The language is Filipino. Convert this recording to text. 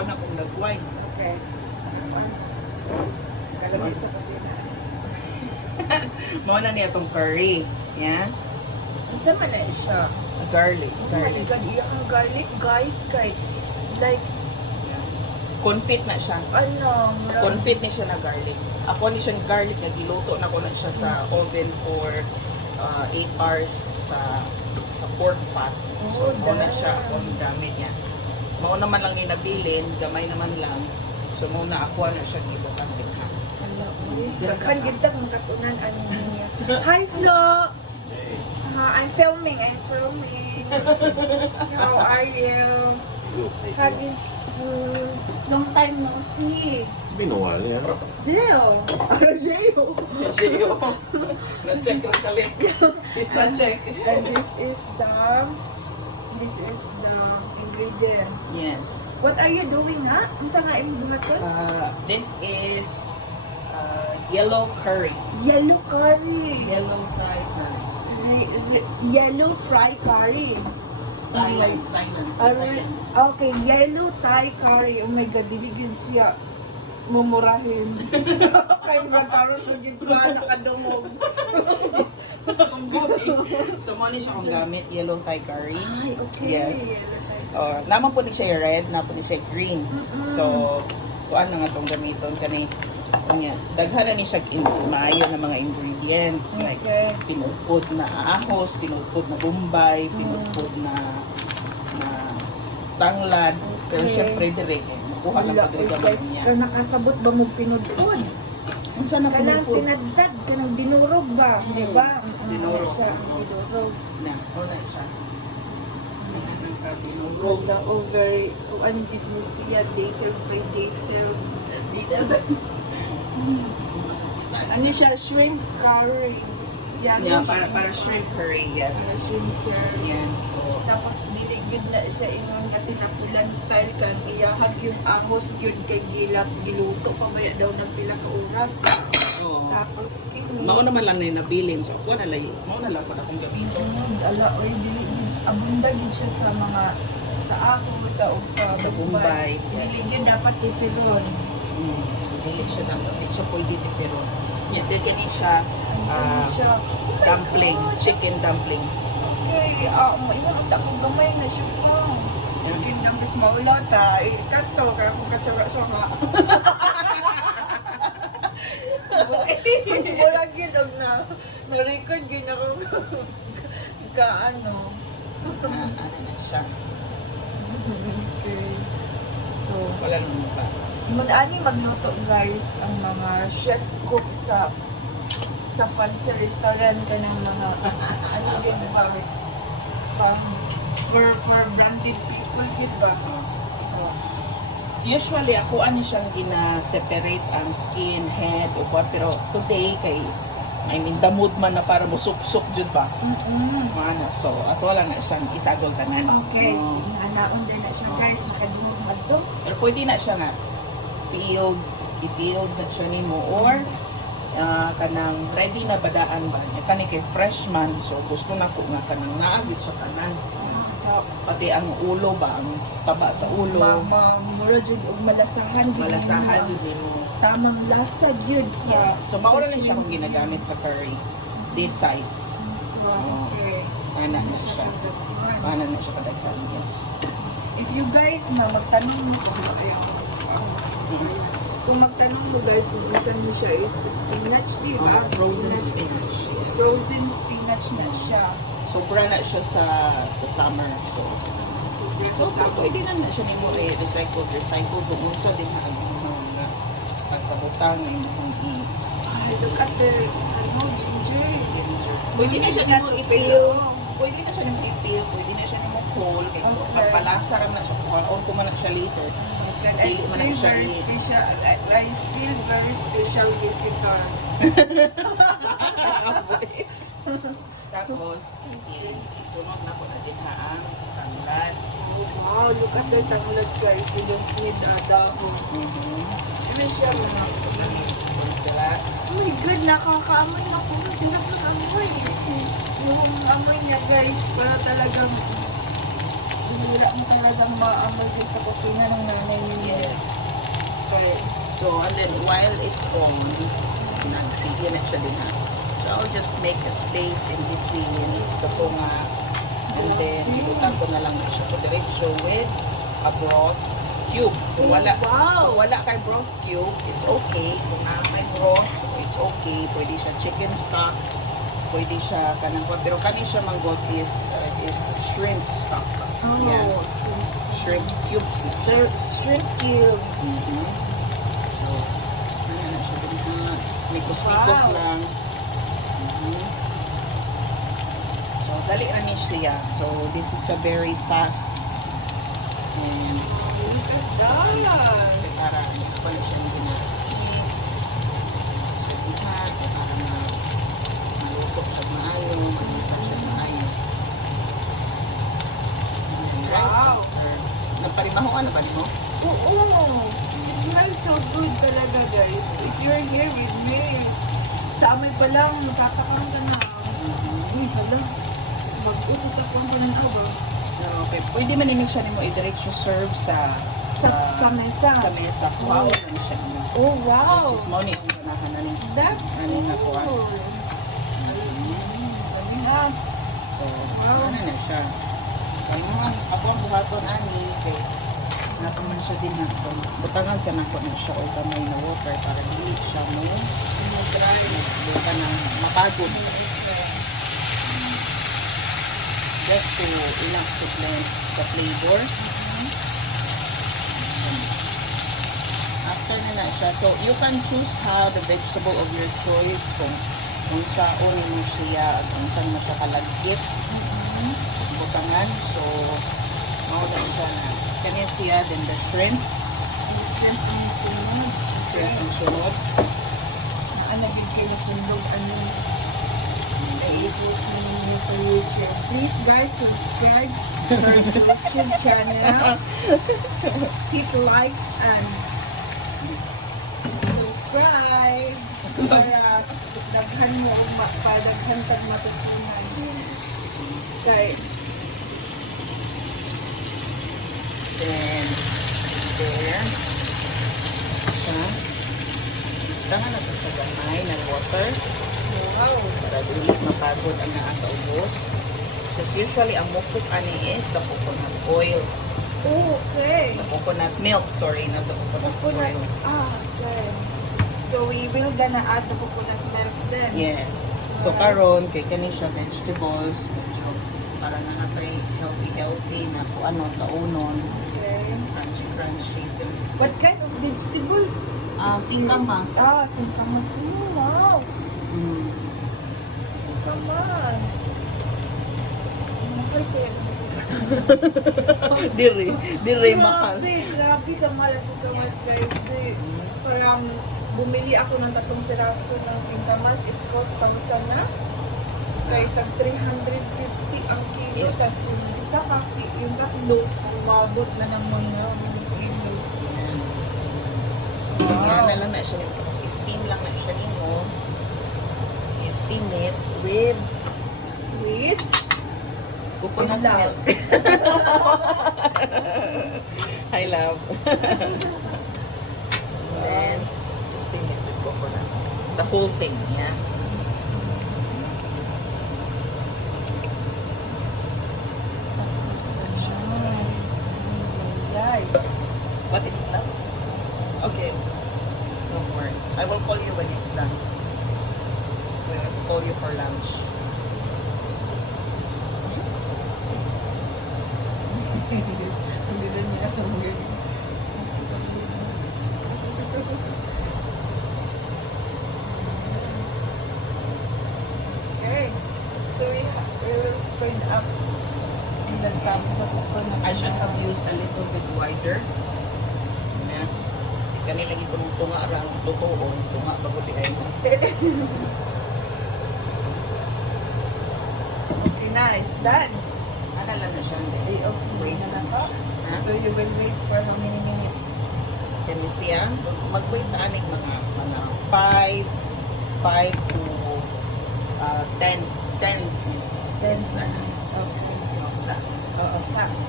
ako na kung nagway. Okay. Nalagay sa kusina. Mao na niya itong curry. Yan. Isa man na siya. Garlic. Oh my God, yung garlic, guys, kay like, Confit na siya. ano, Confit ni siya na garlic. Ako ni siya garlic na giluto na ko na siya sa oven for 8 hours sa pork fat. So, Oh, na siya kung gamit niya. Mao naman lang ni nabilin, gamay naman lang. So, muna ako na siya gibutan tingha. Daghan gid ta kung katunan ano niya. Hi Flo. I'm filming. How are you? Have you long time no see? It's been a while, yeah. Jill. Jill. Siyo. Na-check lang kalit. This na-check. And this is the ingredients. Yes. What are you doing, ha? Unsa nga imong buhaton? This is yellow curry. Yellow curry. Yellow fried curry. Yellow fried curry. Thailand. Okay, yellow Thai curry. Oh my God, diligid siya. Mumurahin. Kaya magkaroon mo dyan ko nakadungog. So, mo ni siya kung gamit yellow Thai curry. Ay, okay. Yes. Naman po ni siya red, naman po ni siya green. So, kuan na nga itong gamiton kani. Kanya, daghan na ni siya maayo na mga ingredients. Like, Okay. pinupod na ahos, pinupod na bombay, pinupod na tanglad. Pero Okay. syempre direct, makuha lang Wala, po direct guys. niya. Kaya nakasabot ba mo pinudpod? Unsa na Kanang pinupod? tinadtad, kanang dinurog ba? Di ba? Dinurog. Siya, ang dinurog. Na, wala siya. Dinurog na very, ano did ni siya, dater, predator. Ano siya, shrimp curry. Yan Yeah, siya. para shrimp curry, Para yes. shrimp curry. Yes. Tapos niligid na siya ingon nga tinapilan style kan iyahag yung ahos yun kay giluto pa ba daw ng pila ka oras. Oo. Tapos kini Mao naman lang na nabilin. So, ako na lang, mao na lang pa akong gamiton. ala oy dili abunda gid siya sa mga sa ako sa Sa Bombay, yes. Niligid dapat titiron. Dili siya dapat. So, pwede pero. Yeah, dili siya Siya. dumpling, chicken dumplings. Okay, ingon ang takong gamay na siya pa. Chicken numbers maula ta. Kato kaya kung katsura siya nga. Wala ginog na. Na-record yun ako. Ano. Ano na siya. Okay. So, Wala naman pa. mag-ani magluto guys ang mga chef cook sa fancy restaurant ka ng mga ano din for branded people gid ba? Usually, ako ano siyang gina-separate ang skin, head, o what. Pero today, kay I mean, the mood man na para mo sup-sup jud ba? Ano, so, ato lang na siyang isagol tanan. Okay, Oo. sige, hanaon din na siya guys, nakadungog madto. Pero pwede na siya na i-peeled na siya nimo or kanang ready na badaan ba? Kani kay fresh man, so gusto na ko nga kanang naagit sa kanan. Pati ang ulo ba, ang taba sa ulo, Mura jud og malasahan jud. malasahan din mo. Tamang lasa jud sa So, maura na siya kung ginagamit sa curry. This size. Okay. Ana na siya. Ana na siya kadaghan. Yes. If you guys na magtanong kung magtanong mo guys kung saan mo siya is spinach, di ba? Frozen spinach. Yes. Frozen spinach na siya. Sobra na siya sa summer. So, pwede na siya nimo recycle kung unsa din ang mga pagkabutang ng mga Ay, look at the ginger. Pwede na siya nimo i-peel. Pwede na siya nimo i-peel. Pwede na siya nimo cold. Kaya pagpalasa lang na siya kung man na siya later. I Dili man na feel siya very special. I feel very special Jessica. Tapos, isunod na ko na din ha ang tanglad. Wow, look at the tanglad guys. You don't need dahon. Ano siya mga? Oh my God, nakakaamoy ako. Sinap ng amoy. Yung amoy niya guys, para talagang wala mo talagang maamoy din sa kusina ng nanay niya. So, and then while it's on, sige na siya din ha. So, I'll just make a space in between sa tunga. And then, ilutan ko na lang na siya diretso with a broth cube. Kung wala, Wow. kung wala kay broth cube, it's okay. Kung may broth, it's okay. Pwede siya chicken stock. Pwede siya kanang pero kani siya manggot is shrimp stock. Oh, Yan. Shrimp cubes na siya. shrimp cube. Mhm. So, ano na siya din ha. Mikos-mikos Wow. lang. Mhm. So, dali na ni siya. So, this is a very fast and Look at that. para pala siya yung mix. So, ihat para maluto siya maayo, manisa siya maayo. Wow. Nagparimahuan na ba mo? Oo. It smells so good talaga, guys. If you're here with me, sa amoy pa lang, nakakakaroon ka na. Uy, hala. Mag-utos ako ang panang ba? Okay. Pwede man ninyo siya mo i-diretso serve sa Sa mesa. Sa mesa. Wow, ano siya mo. Oh, wow. Which is money ang ganahan na ni. That's Ano na po, ah? cool. Sabi na. So, ano na siya. So, yung ako ang buhaton ani, kay nato man siya din na. So, butangan sa nako na siya o kamay na water para dili siya mo dry. Buta na mapagod. Just to ilang supplement the flavor. After na siya. So, you can choose the vegetable of your choice kung saan mo siya at kung saan makakalagkit. Butangan. So, mao na siya na. Kanya siya, then the shrimp. Shrimp ang sunod. Shrimp ang sunod. Ano, bigay na sundog, ano. Please guys, subscribe to our YouTube channel. Hit likes and subscribe para daghan mo para daghan tag matutunan. Okay. Then, there. Siya. Tangan natin sa gamay ng water. Wow. Para dili mapagod ang naa sa ubos. Because usually, ang mukok ani is the coconut oil. Okay. The coconut milk, sorry, not the coconut Coconut. oil. Okay. So we will gonna add the coconut milk then. Yes. So, karon kay kani siya vegetables, medyo para na natay healthy na kung ano, kaunon, Okay. crunchy. So, What kind of vegetables? singkamas. Singkamas. Oh, wow. Mm. Singkamas. Mahal kaya. Dire mahal. Grabe ka mahal ang singkamas, guys. Parang bumili ako ng 3 piraso ng singkamas. It cost tamusan na. Kaya tag 350 ang kilo. Yeah. Tapos yung isa kaki, yung tatlo, umabot na naman na ng kilo. Yan na lang na siya nito. Tapos steam lang na siya nito. You steam it with With coconut love. milk. I love. And then, steam it with coconut. The whole thing, yeah. Yay. What is it now? Okay. Don't worry. I will call you when it's done. I will call you for lunch. Hindi na niya ang Okay. So we will spread up in the top of the coconut. I should have used a little bit wider. Yeah. Kanila lagi ko nung tunga around totoo. Tunga bago di ay mo. Okay na, it's done. Ano lang na siya. Day of wait na lang to. Ha? So you will wait for how many minutes? Can you see ah? Mag-wait na anig mga 5 to 10 minutes. 10 Sana. minutes. Okay. Sa Oo, sa.